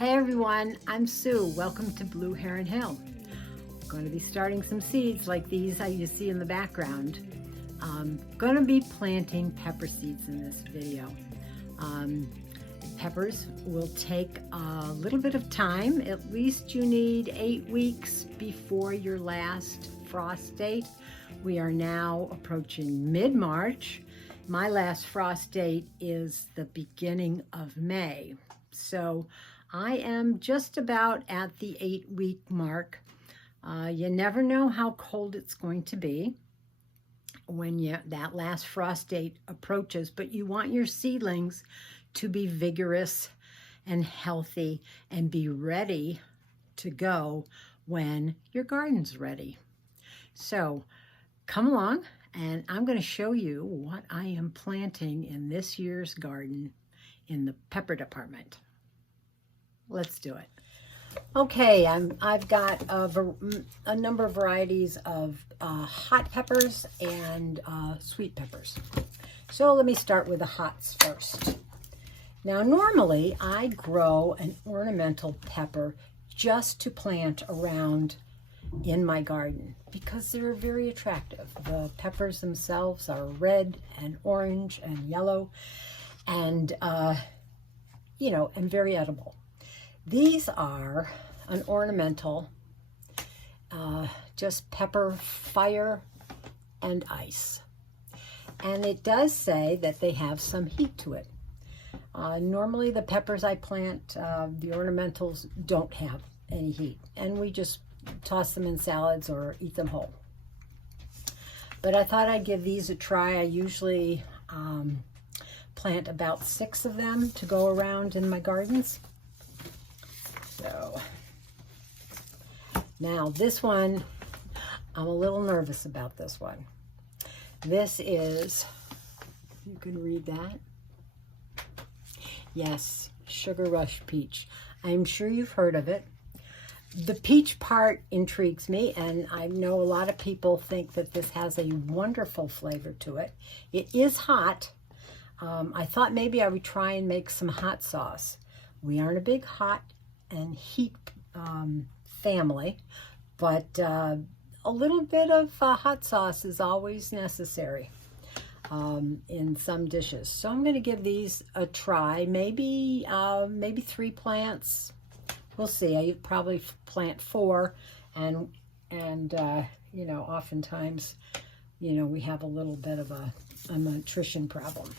Hey everyone, I'm Sue. Welcome to Blue Heron Hill. I'm going to be starting some seeds like these you see in the background. I'm going to be planting pepper seeds in this video. Peppers will take a little bit of time. At least you need 8 weeks before your last frost date. We are now approaching mid-March. My last frost date is the beginning of May. So I am just about at the 8-week mark. You never know how cold it's going to be when that last frost date approaches, but you want your seedlings to be vigorous and healthy and be ready to go when your garden's ready. So come along and I'm going to show you what I am planting in this year's garden in the pepper department. Let's do it. Okay, I've got a number of varieties of hot peppers and sweet peppers. So let me start with the hots first. Now normally I grow an ornamental pepper just to plant around in my garden because they're very attractive. The peppers themselves are red and orange and yellow and and very edible. These are an ornamental, just pepper, fire, and ice. And it does say that they have some heat to it. Normally the peppers I plant, the ornamentals, don't have any heat. And we just toss them in salads or eat them whole. But I thought I'd give these a try. I usually plant about 6 of them to go around in my gardens. So now this one, I'm a little nervous about this one. This is, you can read that. Yes, Sugar Rush Peach. I'm sure you've heard of it. The peach part intrigues me, and I know a lot of people think that this has a wonderful flavor to it. It is hot. I thought maybe I would try and make some hot sauce. We aren't a big hot and heat family, but a little bit of hot sauce is always necessary in some dishes. So I'm going to give these a try. Maybe 3 plants. We'll see. I probably plant 4, and oftentimes, we have a little bit of a nutrition problem.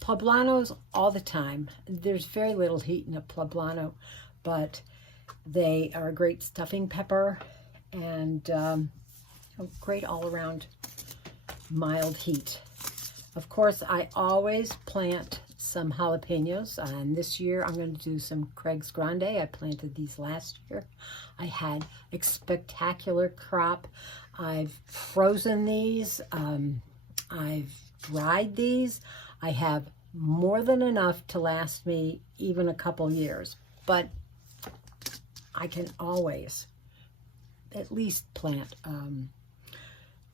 Poblanos all the time. There's very little heat in a poblano, but they are a great stuffing pepper and a great all-around mild heat. Of course, I always plant some jalapenos, and this year I'm going to do some Craig's Grande. I planted these last year. I had a spectacular crop. I've frozen these. I've dried these. I have more than enough to last me even a couple years, but I can always at least plant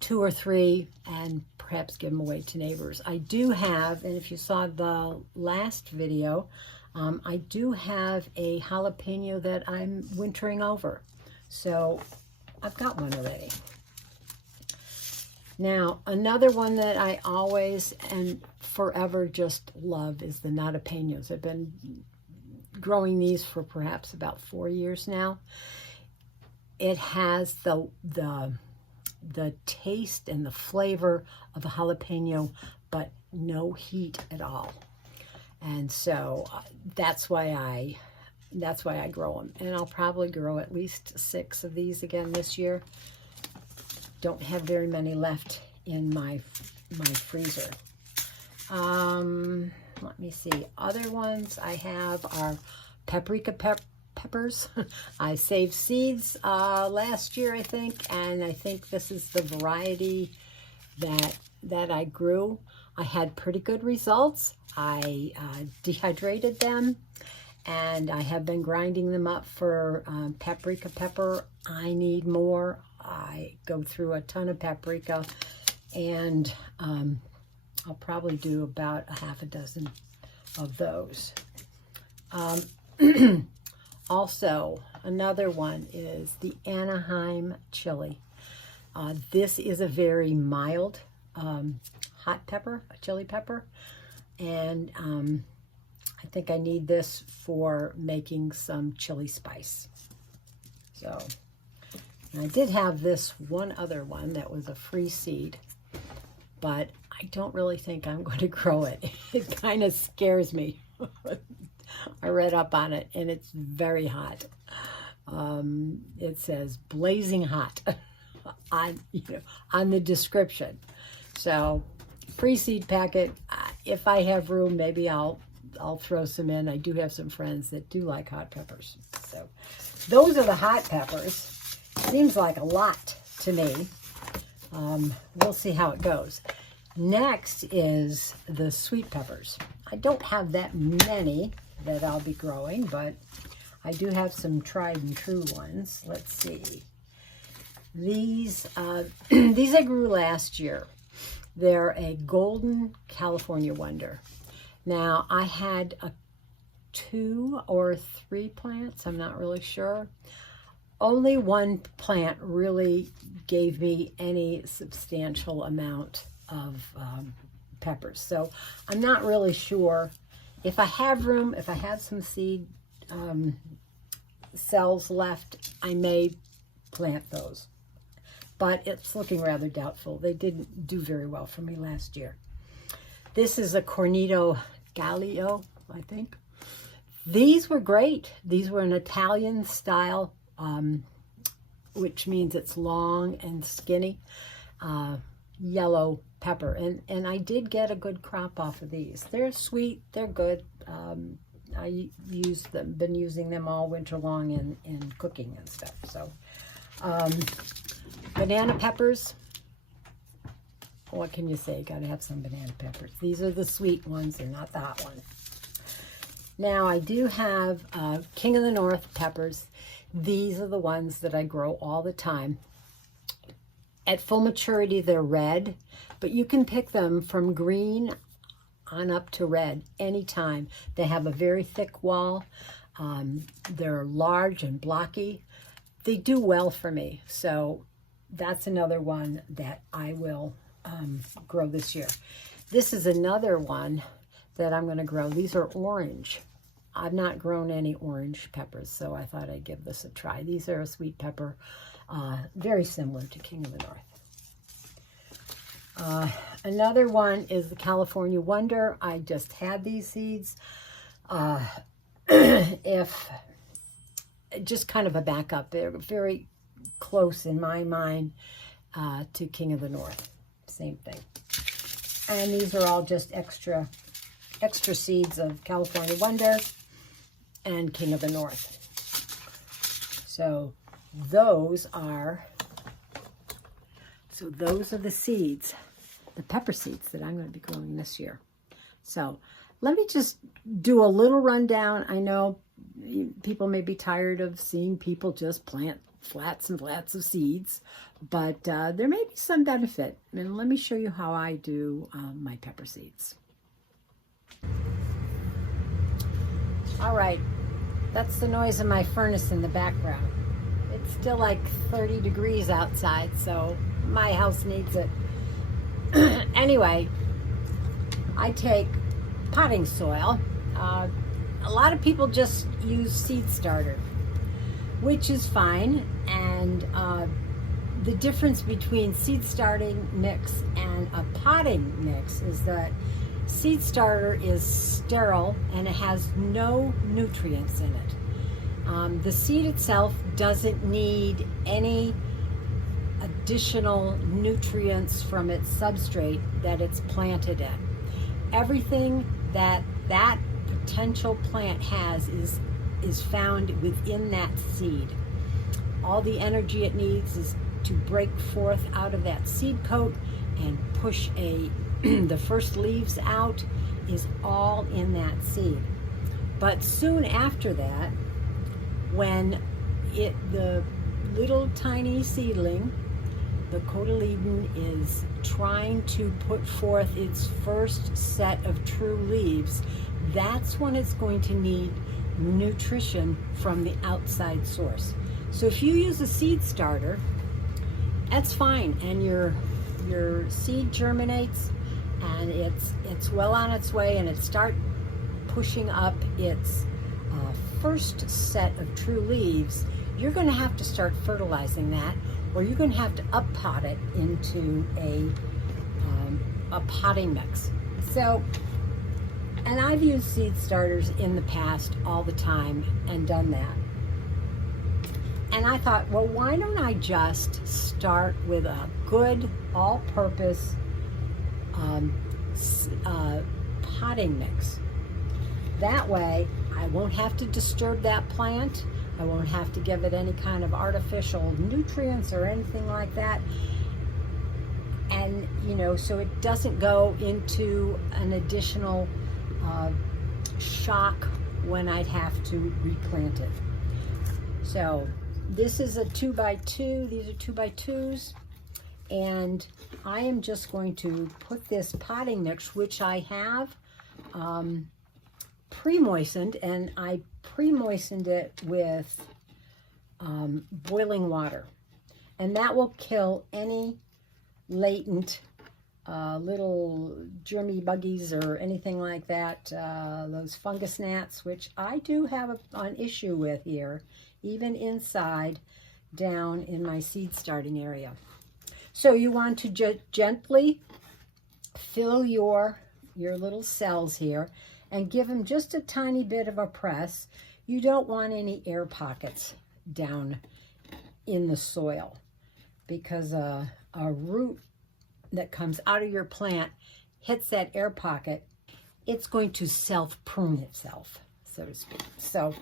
2 or 3 and perhaps give them away to neighbors. I do have, and if you saw the last video, I do have a jalapeno that I'm wintering over. So I've got one already. Now, another one that I always and forever just love is the nadapenos. I've been growing these for perhaps about 4 years now. It has the taste and the flavor of a jalapeno, but no heat at all. And so that's why I grow them. And I'll probably grow at least 6 of these again this year. Don't have very many left in my freezer. Let me see. Other ones I have are paprika peppers. I saved seeds last year, I think, and I think this is the variety that I grew. I had pretty good results. I dehydrated them, and I have been grinding them up for paprika pepper. I need more. I go through a ton of paprika, and I'll probably do about a half a dozen of those. Also, another one is the Anaheim chili. This is a very mild hot pepper, a chili pepper, and I think I need this for making some chili spice. So, and I did have this one other one that was a free seed, but I don't really think I'm going to grow it. It kind of scares me. I read up on it, and it's very hot. It says blazing hot on the description. So, free seed packet. If I have room, maybe I'll throw some in. I do have some friends that do like hot peppers. So, those are the hot peppers. Seems like a lot to me. We'll see how it goes. Next is the sweet peppers. I don't have that many that I'll be growing, but I do have some tried and true ones. Let's see. These I grew last year. They're a golden California wonder. Now, I had 2 or 3 plants, I'm not really sure. Only one plant really gave me any substantial amount of peppers. So I'm not really sure. If I have room, if I have some seed cells left, I may plant those. But it's looking rather doubtful. They didn't do very well for me last year. This is a Cornito Gallio, I think. These were great. These were an Italian style, which means it's long and skinny, yellow pepper. And I did get a good crop off of these. They're sweet, they're good. I used them, been using them all winter long in cooking and stuff. So, banana peppers. What can you say? Got to have some banana peppers. These are the sweet ones. They're not the hot ones. Now, I do have King of the North peppers. These are the ones that I grow all the time. At full maturity, they're red, but you can pick them from green on up to red anytime. They have a very thick wall. They're large and blocky. They do well for me. So that's another one that I will grow this year. This is another one that I'm going to grow. These are orange. I've not grown any orange peppers, so I thought I'd give this a try. These are a sweet pepper, very similar to King of the North. Another one is the California Wonder. I just had these seeds. If just kind of a backup, they're very close in my mind to King of the North. Same thing. And these are all just extra seeds of California Wonder and King of the North. So those are the seeds, the pepper seeds that I'm going to be growing this year. So let me just do a little rundown. I know people may be tired of seeing people just plant flats and flats of seeds, but there may be some benefit. And let me show you how I do my pepper seeds. All right, that's the noise of my furnace in the background. It's still like 30 degrees outside, so my house needs it. Anyway, I take potting soil. A lot of people just use seed starter, which is fine. And the difference between seed starting mix and a potting mix is that seed starter is sterile and it has no nutrients in it. The seed itself doesn't need any additional nutrients from its substrate that it's planted in. Everything that potential plant has is found within that seed. All the energy it needs is to break forth out of that seed coat and push the first leaves out is all in that seed. But soon after that, when the little tiny seedling, the cotyledon, is trying to put forth its first set of true leaves, that's when it's going to need nutrition from the outside source. So if you use a seed starter, that's fine, and your seed germinates and it's well on its way, and it start pushing up its first set of true leaves. You're going to have to start fertilizing that, or you're going to have to up pot it into a potting mix. So, and I've used seed starters in the past all the time and done that. And I thought, well, why don't I just start with a good all-purpose potting mix? That way, I won't have to disturb that plant. I won't have to give it any kind of artificial nutrients or anything like that. And, you know, so it doesn't go into an additional shock when I'd have to replant it. So this is a 2x2. These are 2x2s. And I am just going to put this potting mix, which I have pre-moistened, and I pre-moistened it with boiling water. And that will kill any latent little germy buggies or anything like that, those fungus gnats, which I do have an issue with here, even inside down in my seed starting area. So you want to gently fill your little cells here and give them just a tiny bit of a press. You don't want any air pockets down in the soil, because a root that comes out of your plant hits that air pocket, it's going to self-prune itself, so to speak. So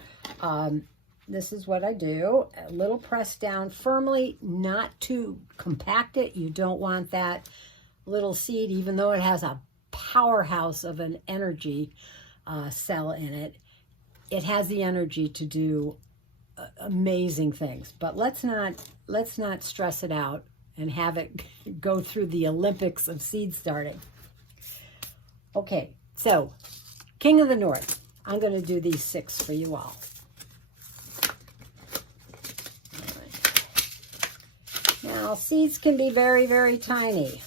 this is what I do. A little press down firmly, not to compact it. You don't want that little seed, even though it has a powerhouse of an energy cell in it. It has the energy to do amazing things. But let's not stress it out and have it go through the Olympics of seed starting. Okay, so King of the North. I'm going to do these 6 for you all. Now, seeds can be very, very tiny.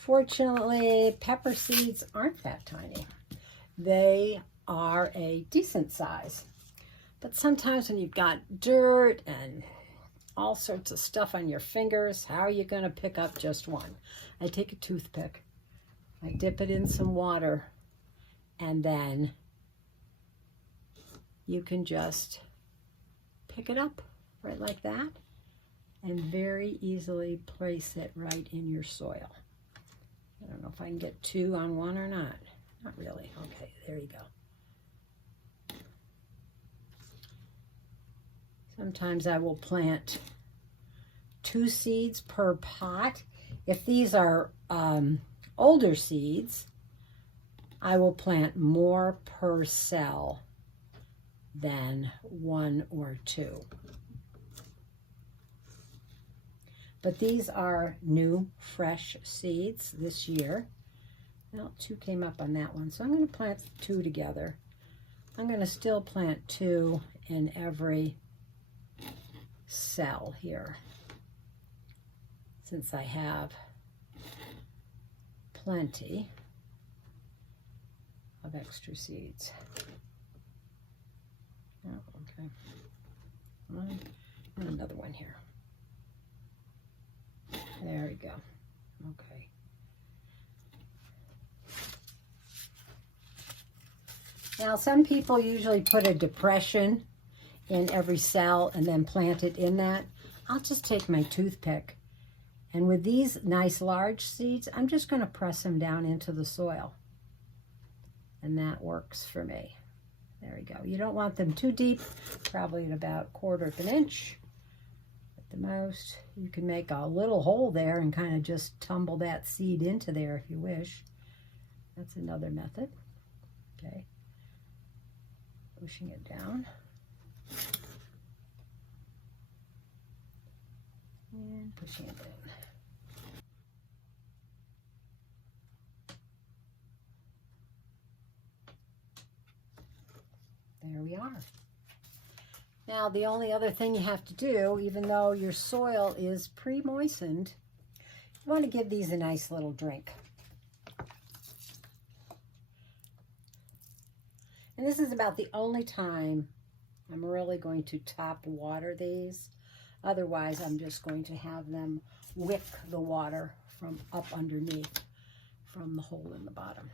Fortunately, pepper seeds aren't that tiny. They are a decent size. But sometimes when you've got dirt and all sorts of stuff on your fingers, how are you going to pick up just one? I take a toothpick, I dip it in some water, and then you can just pick it up right like that and very easily place it right in your soil. I don't know if I can get 2 on one or not. Not really. Okay, there you go. Sometimes I will plant 2 seeds per pot. If these are older seeds, I will plant more per cell than 1 or 2. But these are new, fresh seeds this year. Well, 2 came up on that one, so I'm going to plant 2 together. I'm going to still plant 2 in every cell here, since I have plenty of extra seeds. Oh, okay. And another one here. There we go. Okay. Now, some people usually put a depression in every cell and then plant it in that. I'll just take my toothpick, and with these nice large seeds, I'm just going to press them down into the soil, and that works for me. There we go. You don't want them too deep, probably at about 1/4 of an inch at the most. You can make a little hole there and kind of just tumble that seed into there if you wish. That's another method. Okay, pushing it down. And pushing it in. there we are. Now, the only other thing you have to do, even though your soil is pre-moistened, you want to give these a nice little drink. And this is about the only time I'm really going to top water these. Otherwise, I'm just going to have them wick the water from up underneath from the hole in the bottom.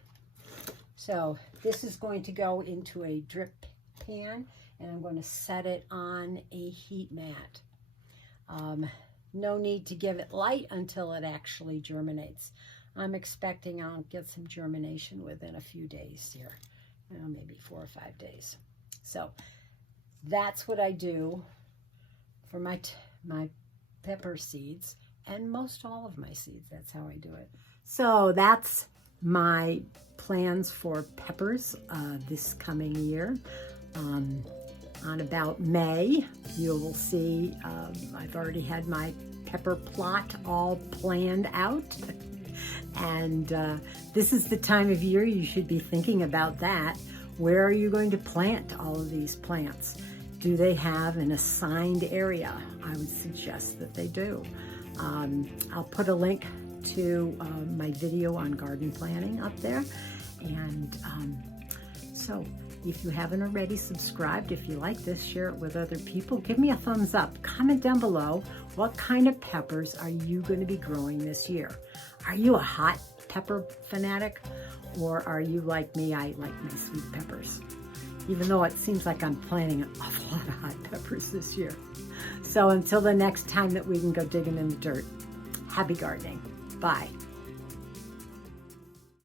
So this is going to go into a drip pan, and I'm going to set it on a heat mat. No need to give it light until it actually germinates. I'm expecting I'll get some germination within a few days here, maybe 4 or 5 days. So that's what I do for my pepper seeds, and most all of my seeds. That's how I do it. So that's my plans for peppers this coming year. On about May, you will see I've already had my pepper plot all planned out. And this is the time of year you should be thinking about that. Where are you going to plant all of these plants? Do they have an assigned area? I would suggest that they do. I'll put a link to my video on garden planning up there. And so if you haven't already subscribed, if you like this, share it with other people. Give me a thumbs up. Comment down below, what kind of peppers are you going to be growing this year? Are you a hot pepper fanatic? Or are you like me? I like my sweet peppers, even though it seems like I'm planting an awful lot of hot peppers this year. So until the next time that we can go digging in the dirt, happy gardening. Bye.